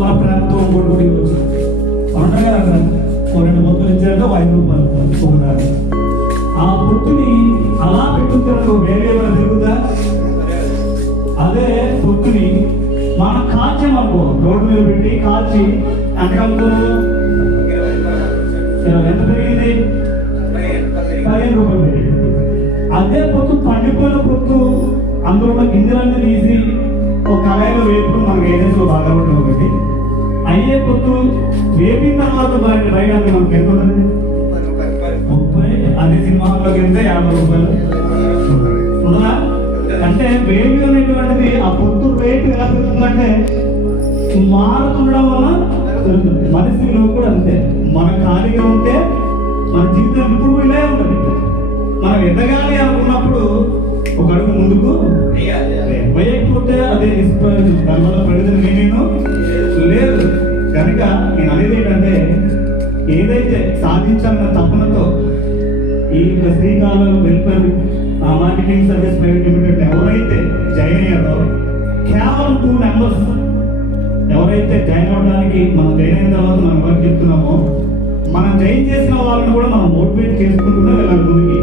మా ప్రాంతం ఇంకోటి ఉంటాయి కదా, 2 పొత్తులు ఇచ్చారంటే 5 రూపాయలు ఒకదాన్ని. ఆ పొత్తుని అలా పెట్టుకుంటారు, వేరే ఏమైనా తిరుగుతా. అదే పొత్తుని మనం కాల్చామనుకో, రోడ్డు మీద పెట్టి కాల్చి ఎంతకంతో ఎంత పెరిగింది? 15 రూపాయలు పెరిగింది. అదే పొత్తు పండిపోయిన పొత్తు అందులో గింజలన్నీ తీసి ఒక కళాయిలో వేపుకుని మనకు ఏదైనా బాగా ఉంటుంది ఒకటి. అయ్యే పొత్తు వేపిన తర్వాత బయట మనకి ఎంత ఉంటుంది? 30. అదే సినిమా హాల్లోకి వెళ్తే 50 రూపాయలు ఉందా? అంటే వేడి అనేటువంటిది ఆ పొత్తు రేటు ఎలా పెరుగుతుందంటే మారుతుండడం వల్ల పెరుగుతుంది. మనిషిలో కూడా అంతే. మనం ఖాళీగా ఉంటే మన జీవితం ఇప్పుడు ఇలా ఉంటుంది. మనం ఎదగాలి అనుకున్నప్పుడు ఒక అడుగు ముందుకు వేయకపోతే అదే నిష్ప్రయోజనం, దానివల్ల ప్రయోజనం ఏమేనో లేదు. కనుక నేను అనేది ఏంటంటే, ఏదైతే సాధించాలన్న తపనతో ఈ Srikakulam welfare marketing service private limited ఎవరైతే జాయిన్ అయ్యారో, కేవలం 2 మెంబర్స్ ఎవరైతే జాయిన్ అవ్వడానికి మనం జాయిన్ అయిన తర్వాత మనం వర్క్ చెప్తున్నామో, మనం జాయిన్ చేసిన వాళ్ళని కూడా మనం మోటివేట్ చేసుకుంటూనే వెళ్ళాలి ముందుకి.